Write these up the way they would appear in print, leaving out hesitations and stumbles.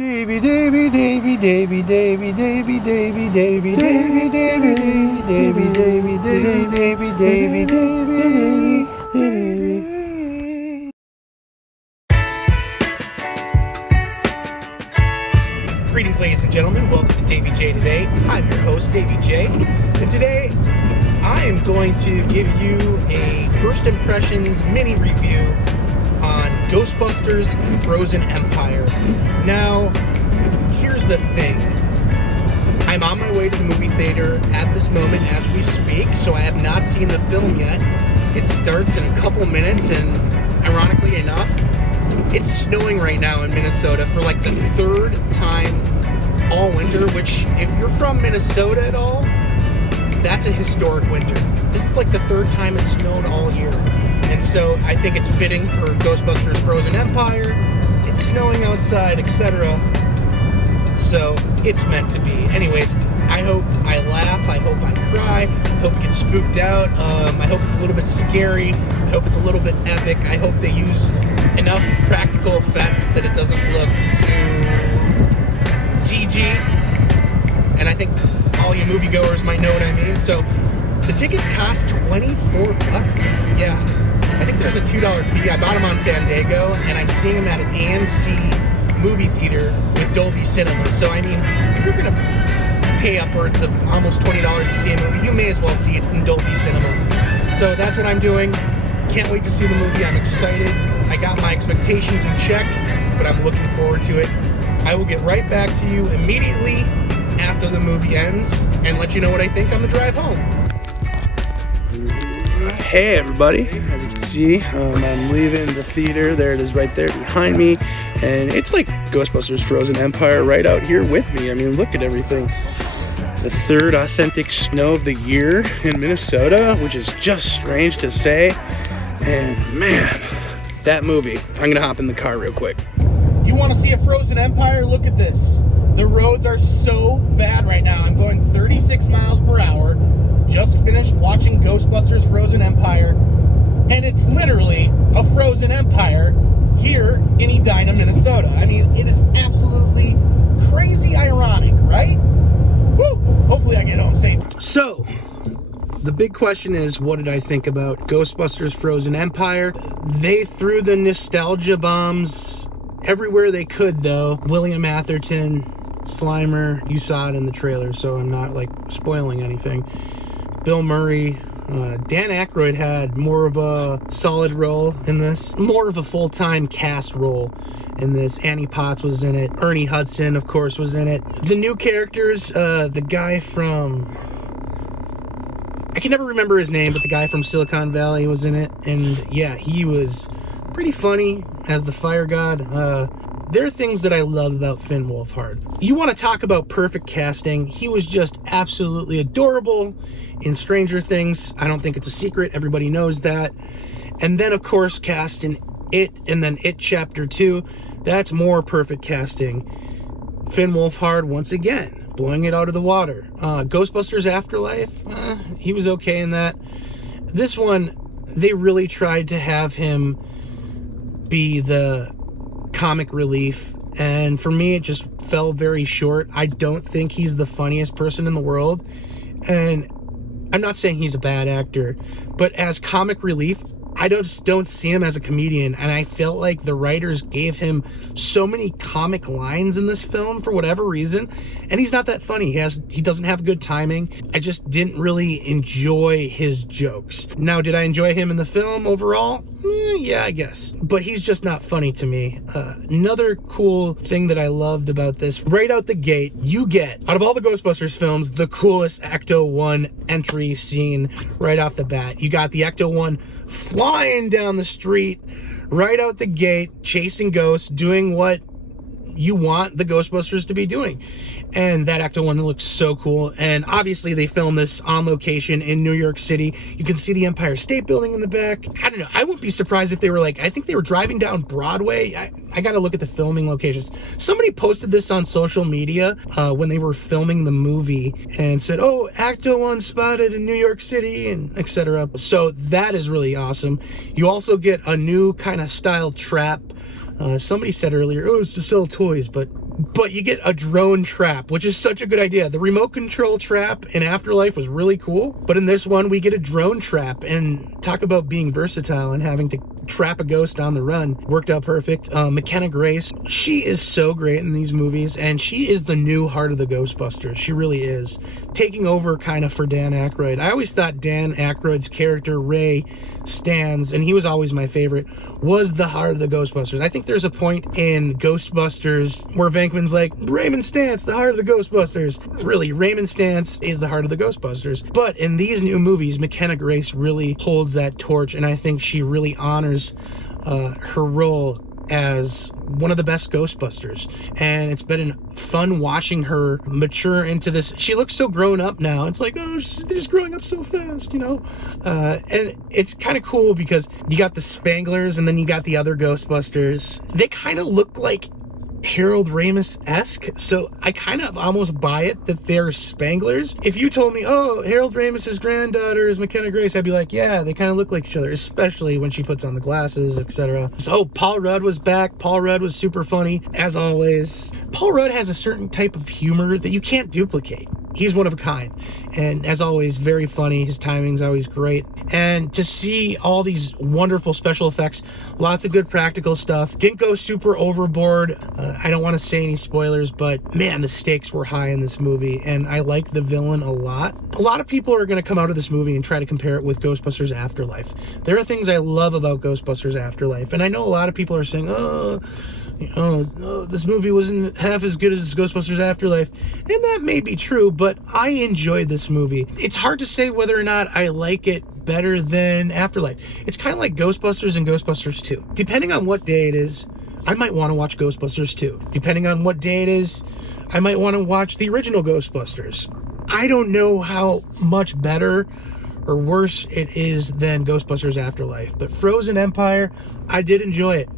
Davey, Davey, Davey, Davey, Davey, Davey, Davey, Davey, Davey, Davey, Davey, Davey, Davey, Davey, Davey, Davey. Greetings, ladies and gentlemen. Welcome to DaveyJay Today. I'm your host, DaveyJay, and today I am going to give you a first impressions mini review on Ghostbusters Frozen Empire. Now, here's the thing. I'm on my way to the movie theater at this moment as we speak, so I have not seen the film yet. It starts in a couple minutes, and ironically enough, it's snowing right now in Minnesota for like the third time all winter, which, if you're from Minnesota at all, that's a historic winter. This is like the third time it's snowed all year. And so I think it's fitting for Ghostbusters Frozen Empire. It's snowing outside, etc. So it's meant to be. Anyways, I hope I laugh. I hope I cry. I hope I get spooked out. I hope it's a little bit scary. I hope it's a little bit epic. I hope they use enough practical effects that it doesn't look too CG. And I think all you moviegoers might know what I mean. So the tickets cost $24 now. Yeah. I think there's a $2 fee. I bought them on Fandango, and I'm seeing them at an AMC movie theater with Dolby Cinema. So, I mean, if you're going to pay upwards of almost $20 to see a movie, you may as well see it in Dolby Cinema. So that's what I'm doing. Can't wait to see the movie. I'm excited. I got my expectations in check, but I'm looking forward to it. I will get right back to you immediately after the movie ends and let you know what I think on the drive home. Hey everybody, as you can see, I'm leaving the theater. There it is right there behind me, and it's like Ghostbusters Frozen Empire right out here with me. I mean, look at everything. The third authentic snow of the year in Minnesota, which is just strange to say. And man, that movie. I'm gonna hop in the car real quick. You want to see a Frozen Empire? Look at this. The roads are so bad right now. I'm going 36 miles per hour. Just finished watching Ghostbusters Frozen Empire, and it's literally a Frozen Empire here in Edina, Minnesota. I mean, it is absolutely crazy ironic, right? Woo! Hopefully I get home safe. So, the big question is, what did I think about Ghostbusters Frozen Empire? They threw the nostalgia bombs everywhere they could, though. William Atherton, Slimer, you saw it in the trailer, so I'm not, like, spoiling anything. Bill Murray, Dan Aykroyd had more of a solid role in this, more of a full-time cast role in this. Annie Potts was in it. Ernie Hudson, of course, was in it. The new characters, the guy from, I can never remember his name, but the guy from Silicon Valley was in it, and yeah, he was pretty funny as the fire god. There are things that I love about Finn Wolfhard. You want to talk about perfect casting. He was just absolutely adorable in Stranger Things. I don't think it's a secret. Everybody knows that. And then, of course, cast in It, and then It Chapter 2. That's more perfect casting. Finn Wolfhard, once again, blowing it out of the water. Ghostbusters Afterlife, he was okay in that. This one, they really tried to have him be the comic relief, and for me it just fell very short. I don't think he's the funniest person in the world, and I'm not saying he's a bad actor, but as comic relief, I just don't see him as a comedian, and I felt like the writers gave him so many comic lines in this film for whatever reason, and he's not that funny. He doesn't have good timing. I just didn't really enjoy his jokes. Now, did I enjoy him in the film overall? Yeah, I guess. But he's just not funny to me. Another cool thing that I loved about this, right out the gate, you get, out of all the Ghostbusters films, the coolest Ecto 1 entry scene right off the bat. You got the Ecto 1 flying down the street, right out the gate, chasing ghosts, doing what you want the Ghostbusters to be doing. And that Ecto 1 looks so cool. And obviously they filmed this on location in New York City. You can see the Empire State Building in the back. I don't know. I wouldn't be surprised if they were like, I think they were driving down Broadway. I got to look at the filming locations. Somebody posted this on social media when they were filming the movie and said, oh, Ecto 1 spotted in New York City, and etc. So that is really awesome. You also get a new kind of style trap. Somebody said earlier, oh, it's to sell toys, but but you get a drone trap, which is such a good idea. The remote control trap in Afterlife was really cool, but in this one, we get a drone trap, and talk about being versatile and having to trap a ghost on the run. Worked out perfect. McKenna Grace, she is so great in these movies, and she is the new heart of the Ghostbusters. She really is. Taking over kind of for Dan Aykroyd. I always thought Dan Aykroyd's character, Ray Stantz, and he was always my favorite, was the heart of the Ghostbusters. I think there's a point in Ghostbusters where Venkman's like, Raymond Stantz, the heart of the Ghostbusters. Really, Raymond Stantz is the heart of the Ghostbusters. But in these new movies, McKenna Grace really holds that torch, and I think she really honors her role as one of the best Ghostbusters. And it's been fun watching her mature into this. She looks so grown up now. It's like, oh, they're just growing up so fast, you know? And it's kind of cool because you got the Spanglers and then you got the other Ghostbusters. They kind of look like Harold Ramis-esque, so I kind of almost buy it that they're Spanglers. If you told me, oh, Harold Ramis' granddaughter is McKenna Grace, I'd be like, yeah, they kind of look like each other, especially when she puts on the glasses, etc. So Paul Rudd was back. Paul Rudd was super funny, as always. Paul Rudd has a certain type of humor that you can't duplicate. He's one of a kind, and as always, very funny. His timing's always great. And to see all these wonderful special effects, lots of good practical stuff. Didn't go super overboard. I don't want to say any spoilers, but man, the stakes were high in this movie, and I like the villain a lot. A lot of people are going to come out of this movie and try to compare it with Ghostbusters Afterlife. There are things I love about Ghostbusters Afterlife, and I know a lot of people are saying, oh, this movie wasn't half as good as Ghostbusters Afterlife. And that may be true, but I enjoyed this movie. It's hard to say whether or not I like it better than Afterlife. It's kind of like Ghostbusters and Ghostbusters 2. Depending on what day it is, I might want to watch Ghostbusters 2. Depending on what day it is, I might want to watch the original Ghostbusters. I don't know how much better or worse it is than Ghostbusters Afterlife, but Frozen Empire, I did enjoy it.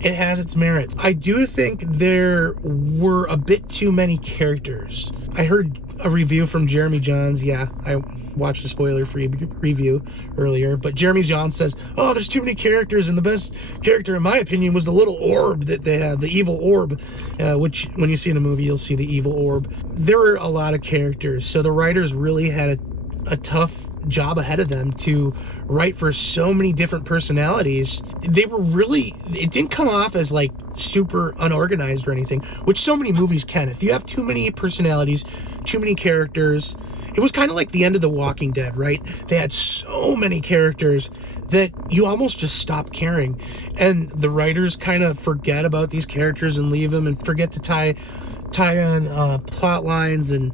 It has its merits. I do think there were a bit too many characters. I heard a review from Jeremy Johns. Yeah, I watched a spoiler-free review earlier, but Jeremy Johns says, oh, there's too many characters, and the best character, in my opinion, was the little orb that they have, the evil orb, which, when you see the movie, you'll see the evil orb. There were a lot of characters, so the writers really had a tough job ahead of them to write for so many different personalities. They were really, it didn't come off as like super unorganized or anything, which so many movies can. If you have too many personalities, too many characters, it was kind of like the end of The Walking Dead, right? They had so many characters that you almost just stop caring, and the writers kind of forget about these characters and leave them and forget to tie on plot lines, and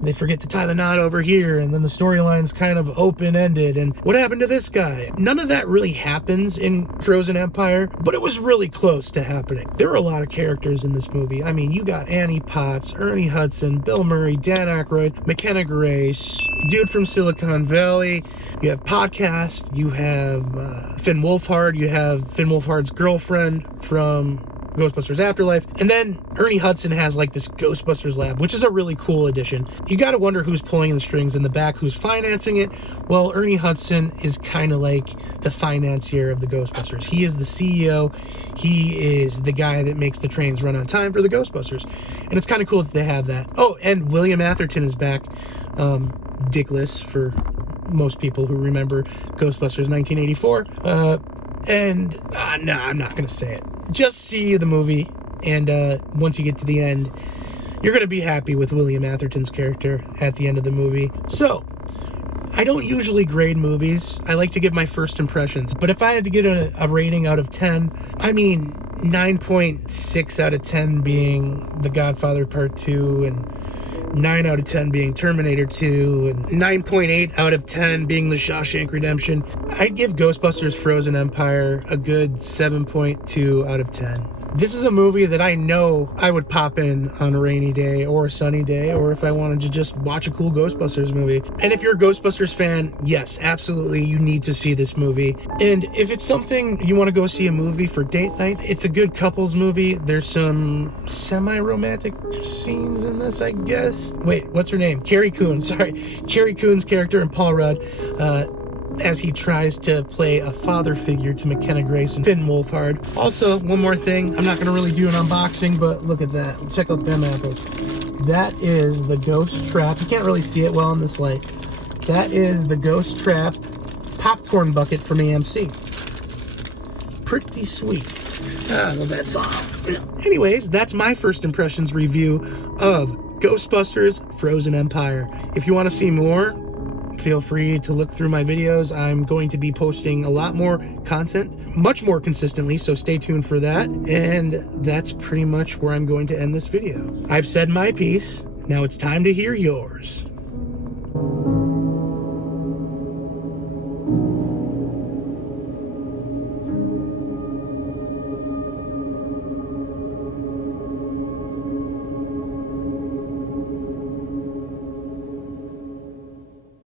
they forget to tie the knot over here, and then the storyline's kind of open-ended, and what happened to this guy? None of that really happens in Frozen Empire, but it was really close to happening. There are a lot of characters in this movie. I mean, you got Annie Potts, Ernie Hudson, Bill Murray, Dan Aykroyd, McKenna Grace, dude from Silicon Valley, you have Podcast, you have Finn Wolfhard, you have Finn Wolfhard's girlfriend from Ghostbusters Afterlife, and then Ernie Hudson has like this Ghostbusters lab, which is a really cool addition. You gotta wonder who's pulling the strings in the back, who's financing it. Well, Ernie Hudson is kind of like the financier of the Ghostbusters. He is the CEO. He is the guy that makes the trains run on time for the Ghostbusters, and it's kind of cool that they have that. Oh, and William Atherton is back. Dickless for most people who remember Ghostbusters 1984. And no, I'm not gonna say it. Just see the movie, and once you get to the end, you're gonna be happy with William Atherton's character at the end of the movie. So, I don't usually grade movies. I like to give my first impressions. But if I had to get a rating out of 10, I mean 9.6 out of 10 being The Godfather Part 2, and 9 out of 10 being Terminator 2, and 9.8 out of 10 being The Shawshank Redemption. I'd give Ghostbusters Frozen Empire a good 7.2 out of 10. This is a movie that I know I would pop in on a rainy day or a sunny day, or if I wanted to just watch a cool Ghostbusters movie. And if you're a Ghostbusters fan, yes, absolutely, you need to see this movie. And if it's something you want to go see a movie for date night, it's a good couples movie. There's some semi-romantic scenes in this, I guess. Wait, what's her name? Carrie Coon, sorry. Carrie Coon's character and Paul Rudd. as he tries to play a father figure to McKenna Grace and Finn Wolfhard. Also, one more thing, I'm not gonna really do an unboxing, but look at that. Check out them apples. That is the Ghost Trap. You can't really see it well in this light. That is the Ghost Trap popcorn bucket from AMC. Pretty sweet. I love that song. Anyways, that's my first impressions review of Ghostbusters Frozen Empire. If you want to see more, feel free to look through my videos. I'm going to be posting a lot more content, much more consistently, so stay tuned for that. And that's pretty much where I'm going to end this video. I've said my piece. Now it's time to hear yours.